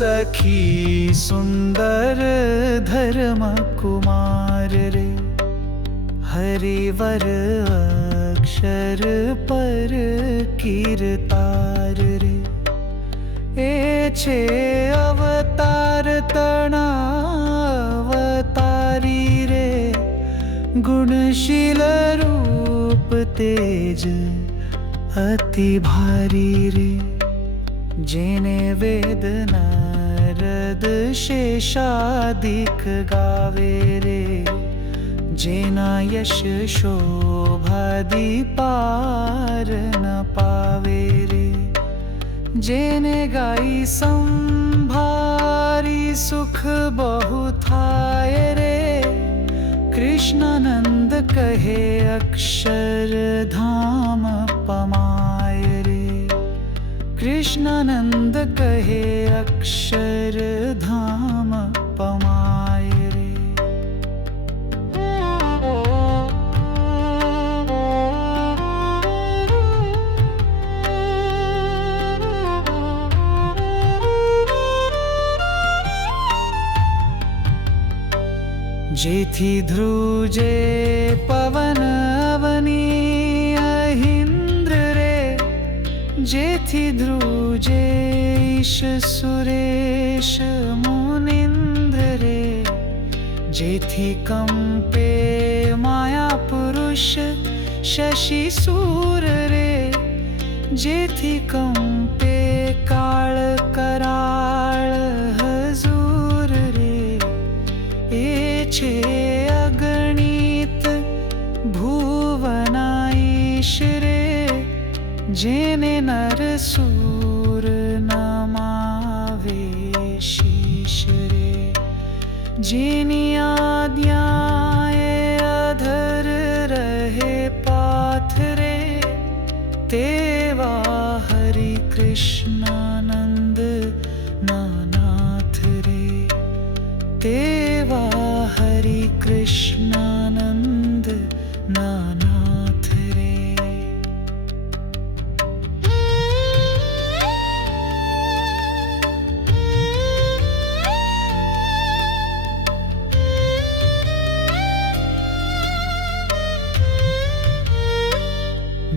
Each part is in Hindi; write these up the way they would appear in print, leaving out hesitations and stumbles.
सखी सुंदर धर्म कुमार रे, हरिवर अक्षर पर कीर्तार रे। ए छे अवतार तणावतारी रे, गुणशील रूप तेज अति भारी रे। जेने वेद नारद शेषादिक गावे रे, जेना यश शोभादि पार न पावे रे। जेने गाई संभारी सुख बहु थाय रे, कृष्णानंद कहे अक्षर धाम पमाय रे। कृष्णानंद कहे अक्षर धाम पमाय रे। जेथी ध्रुजे पवन अवनी अहिंद्र रे, जेथी ध्रुजे ईश सुरेश मुनिंद्र रे। जेथी कंपे माया पुरुष शशि सूर रे, जेथी कंपे काल कराळ हजूर रे। ए छे अगणित भुवनाईश रे, जेने नर सूर नमावे शीश रे। जेनी आज्ञाए अधर रहे पाथ रे, तेवा हरि कृष्णानंद नानाथ रे। तेवा हरि कृष्णानंद नानाथ रे।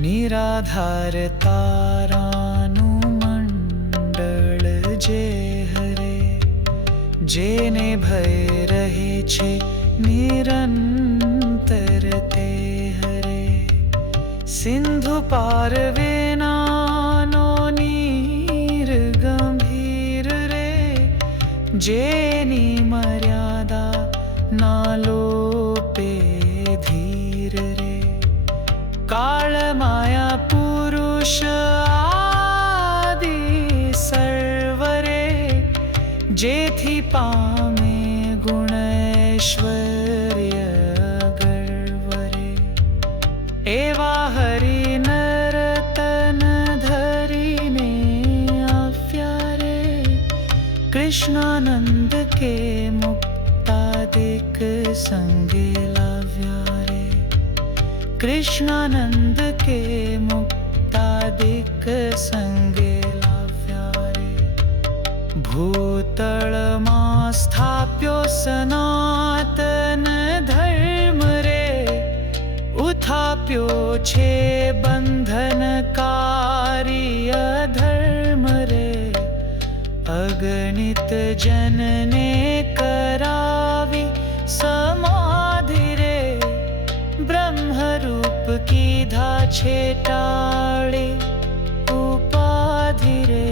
निराधार तारानु मंडल जे हरे, जेने भय रहे छे निरंतर ते हरे। सिंधु पार वेनानो नीर गंभीर रे, जेनी मर्यादा नालोपे धीर रे। काल माया पुरुष आदि सर्वरे, जेथी पामे गुणैश्वर्य गर्वरे। एवा हरि नरतन धरीने आव्यारे, कृष्णानंद के मुक्तादिक संगे लाव्यारे। कृष्णानंद के मुक्तादिक संगे लाव्यारे। भूतलमा स्थाप्यो सनातन धर्म रे, उथाप्यो छे बंधनकारी अधर्म रे। अगणित जनने करावी समाधि रे, ब्रह्मरूप कीधा छे टाळी उपाधि रे।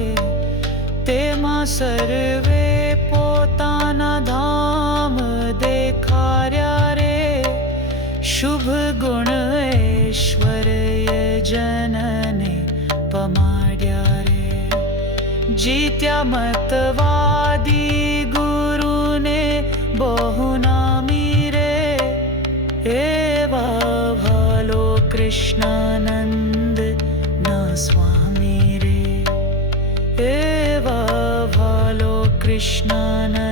तेमा सर्वे पोताना धाम देखार्या रे, शुभ गुण ऐश्वर्य जनने पमाड्या रे। जीत्या मतवादी गुरुने बहुनामी रे, एवा भालो कृष्णानंद ना स्वामी रे। एवा भालो कृष्णानंद